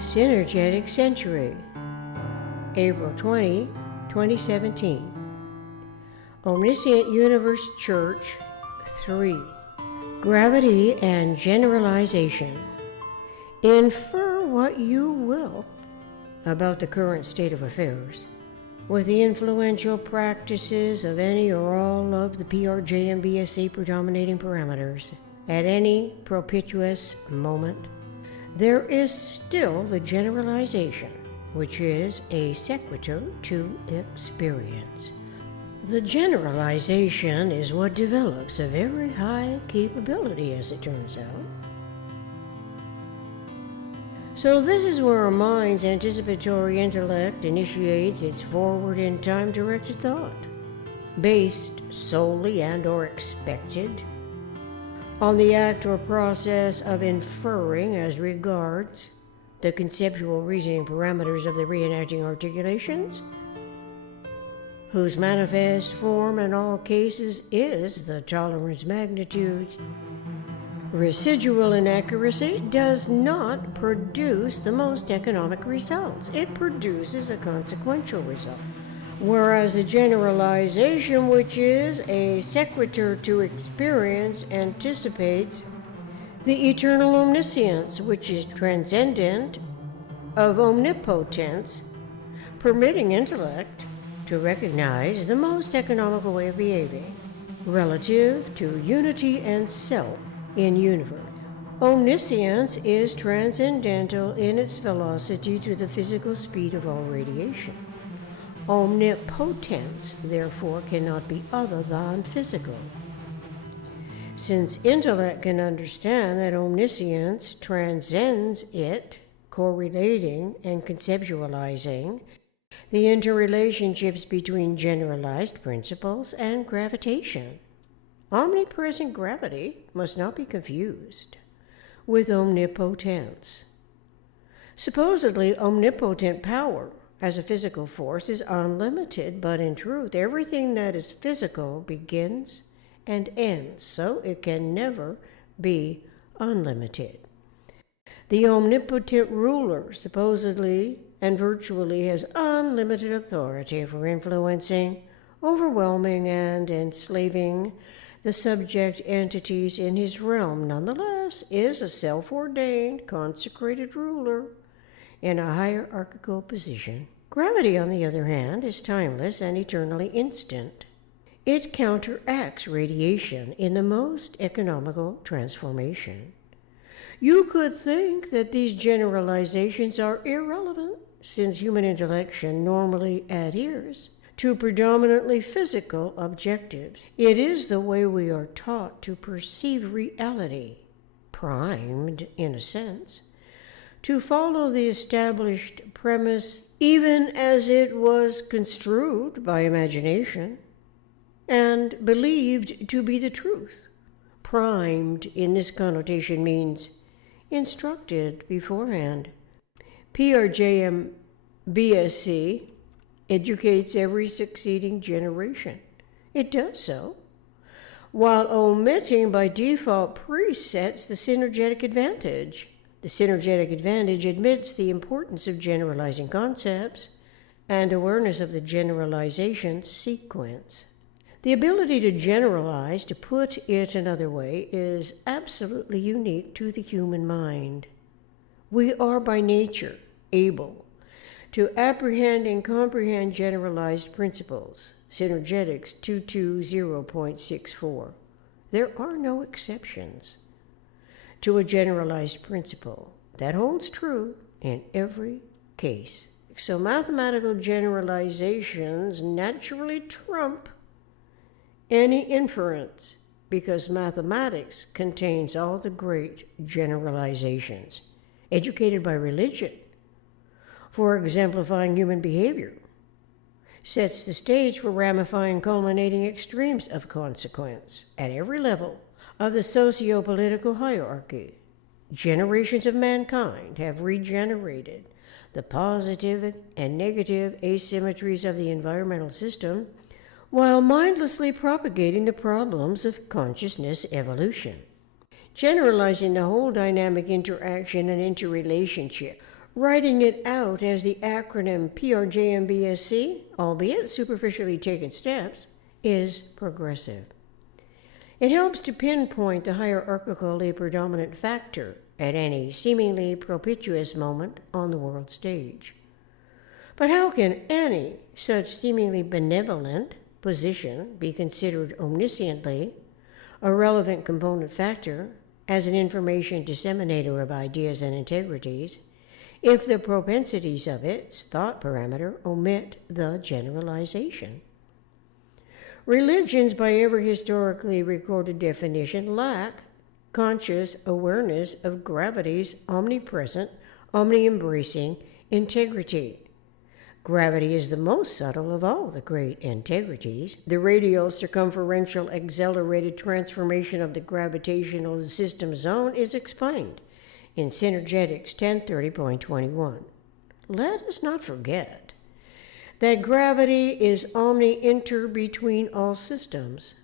Synergetic Century, April 20, 2017. Omniscient Universe Church 3. Gravity and Generalization. Infer what you will about the current state of affairs, with the influential practices of any or all of the PRJ and BSC predominating parameters at any propitious moment. There is still the generalization, which is a sequitur to experience. The generalization is what develops a very high capability, as it turns out. So this is where our mind's anticipatory intellect initiates its forward in time-directed thought, based solely and/or expected on the act or process of inferring as regards the conceptual reasoning parameters of the reenacting articulations, whose manifest form in all cases is the tolerance magnitudes. Residual inaccuracy does not produce the most economic results. It produces a consequential result. Whereas a generalization, which is a sequitur to experience, anticipates the eternal omniscience, which is transcendent of omnipotence, permitting intellect to recognize the most economical way of behaving relative to unity and self in universe. Omniscience is transcendental in its velocity to the physical speed of all radiation. Omnipotence, therefore, cannot be other than physical. Since intellect can understand that omniscience transcends it, correlating and conceptualizing the interrelationships between generalized principles and gravitation. Omnipresent gravity must not be confused with omnipotence. Supposedly omnipotent power as a physical force is unlimited, but in truth, everything that is physical begins and ends, so it can never be unlimited. The omnipotent ruler supposedly and virtually has unlimited authority for influencing, overwhelming, and enslaving the subject entities in his realm. Nonetheless, is a self-ordained, consecrated ruler in a hierarchical position. Gravity, on the other hand, is timeless and eternally instant. It counteracts radiation in the most economical transformation. You could think that these generalizations are irrelevant, since human intellection normally adheres to predominantly physical objectives. It is the way we are taught to perceive reality, primed, in a sense, to follow the established premise, even as it was construed by imagination and believed to be the truth. Primed in this connotation means instructed beforehand. PRJM BSC educates every succeeding generation. It does so, while omitting by default presets the synergetic advantage. The synergetic advantage admits the importance of generalizing concepts and awareness of the generalization sequence. The ability to generalize, to put it another way, is absolutely unique to the human mind. We are by nature able to apprehend and comprehend generalized principles. Synergetics 220.64. There are no exceptions to a generalized principle. That holds true in every case. So mathematical generalizations naturally trump any inference, because mathematics contains all the great generalizations, educated by religion, for exemplifying human behavior, sets the stage for ramifying, culminating extremes of consequence at every level of the socio-political hierarchy. Generations of mankind have regenerated the positive and negative asymmetries of the environmental system while mindlessly propagating the problems of consciousness evolution. Generalizing the whole dynamic interaction and interrelationship Writing it out as the acronym PRJMBSC, albeit superficially taken steps, is progressive. It helps to pinpoint the hierarchically predominant factor at any seemingly propitious moment on the world stage. But how can any such seemingly benevolent position be considered omnisciently a relevant component factor as an information disseminator of ideas and integrities if the propensities of its thought parameter omit the generalization? Religions, by every historically recorded definition, lack conscious awareness of gravity's omnipresent, omni-embracing integrity. Gravity is the most subtle of all the great integrities. The radial circumferential accelerated transformation of the gravitational system zone is explained in Synergetics 1030.21. Let us not forget that gravity is omni-inter between all systems.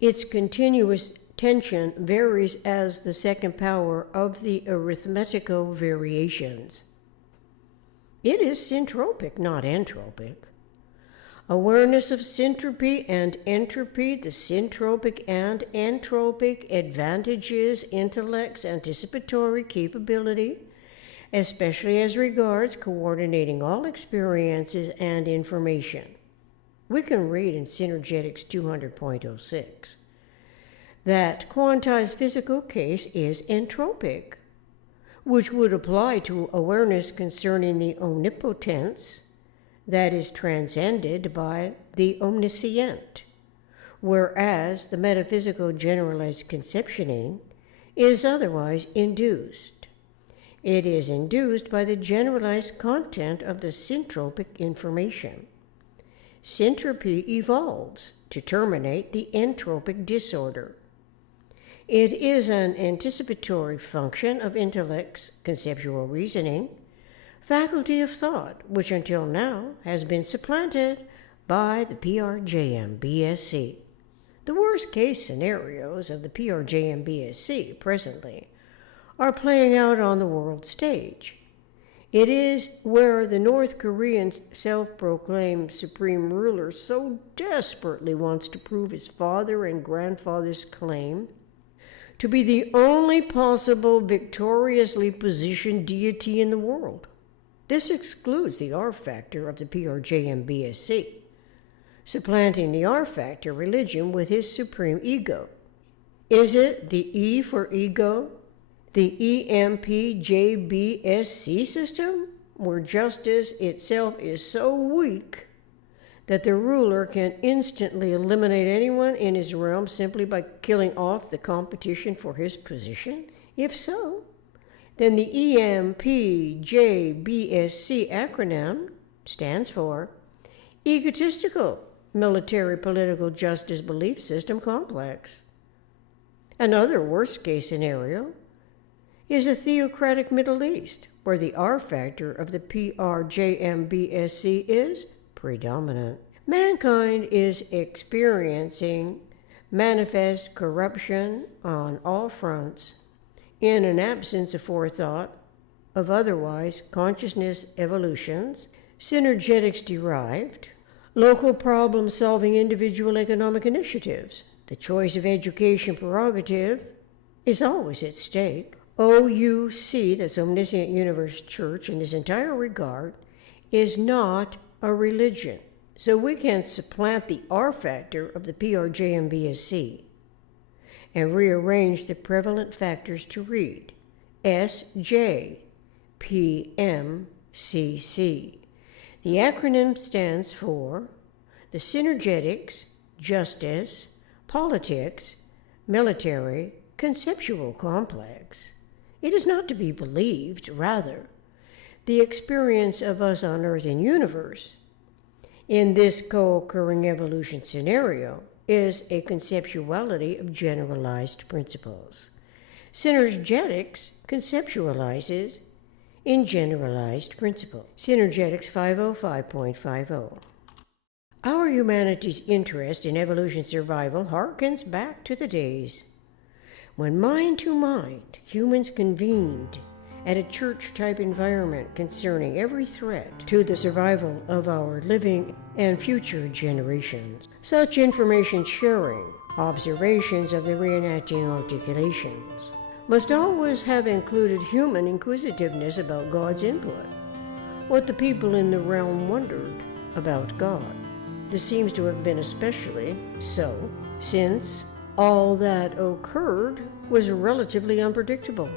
Its continuous tension varies as the second power of the arithmetical variations. It is syntropic, not entropic. Awareness of syntropy and entropy, the syntropic and entropic advantages intellect's anticipatory capability, especially as regards coordinating all experiences and information. We can read in Synergetics 200.06 that quantized physical case is entropic, which would apply to awareness concerning the omnipotence that is transcended by the omniscient, whereas the metaphysical generalized conceptioning is otherwise induced. It is induced by the generalized content of the syntropic information. Syntropy evolves to terminate the entropic disorder. It is an anticipatory function of intellect's conceptual reasoning, faculty of thought, which until now has been supplanted by the PRJMBSC. The worst-case scenarios of the PRJMBSC presently are playing out on the world stage. It is where the North Korean self-proclaimed supreme ruler so desperately wants to prove his father and grandfather's claim to be the only possible victoriously positioned deity in the world. This excludes the R factor of the PRJMBSC, supplanting the R factor religion with his supreme ego. Is it the E for ego, the EMPJBSC system, where justice itself is so weak that the ruler can instantly eliminate anyone in his realm simply by killing off the competition for his position? If so, then the EMPJBSC acronym stands for Egotistical Military Political Justice Belief System Complex. Another worst-case scenario is a theocratic Middle East, where the R factor of the PRJMBSC is predominant. Mankind is experiencing manifest corruption on all fronts in an absence of forethought of otherwise consciousness evolutions, synergetics derived, local problem-solving individual economic initiatives. The choice of education prerogative is always at stake. OUC, that's Omniscient Universe Church, in this entire regard, is not a religion. So we can supplant the R factor of the PRJMBSC and rearrange the prevalent factors to read SJPMCC. The acronym stands for the Synergetics, Justice, Politics, Military, Conceptual Complex. It is not to be believed, rather, the experience of us on Earth and universe in this co-occurring evolution scenario is a conceptuality of generalized principles. Synergetics conceptualizes in generalized principles. Synergetics 505.50. Our humanity's interest in evolution survival harkens back to the days when mind to mind humans convened at a church-type environment concerning every threat to the survival of our living and future generations. Such information sharing, observations of the reenacting articulations, must always have included human inquisitiveness about God's input, what the people in the realm wondered about God. This seems to have been especially so, since all that occurred was relatively unpredictable,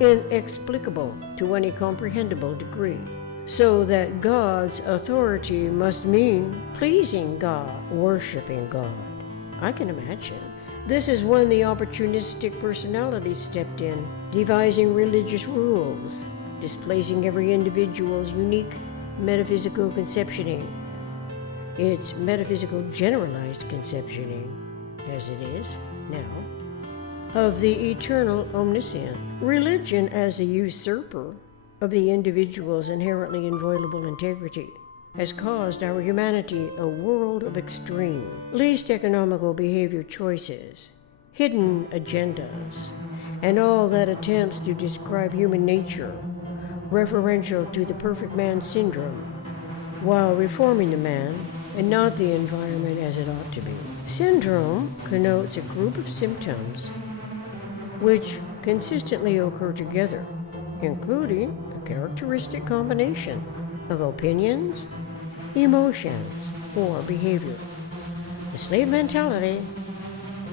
inexplicable to any comprehensible degree, so that God's authority must mean pleasing God, worshiping God. I can imagine. This is when the opportunistic personality stepped in, devising religious rules, displacing every individual's unique metaphysical conceptioning. It's metaphysical generalized conceptioning, as it is now, of the eternal omniscient. Religion as a usurper of the individual's inherently inviolable integrity has caused our humanity a world of extreme, least economical behavior choices, hidden agendas, and all that attempts to describe human nature, referential to the perfect man syndrome, while reforming the man and not the environment as it ought to be. Syndrome connotes a group of symptoms which consistently occur together, including a characteristic combination of opinions, emotions, or behavior. The slave mentality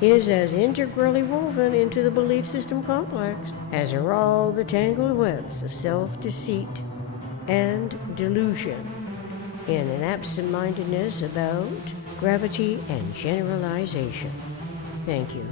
is as integrally woven into the belief system complex as are all the tangled webs of self-deceit and delusion in an absent-mindedness about gravity and generalization. Thank you.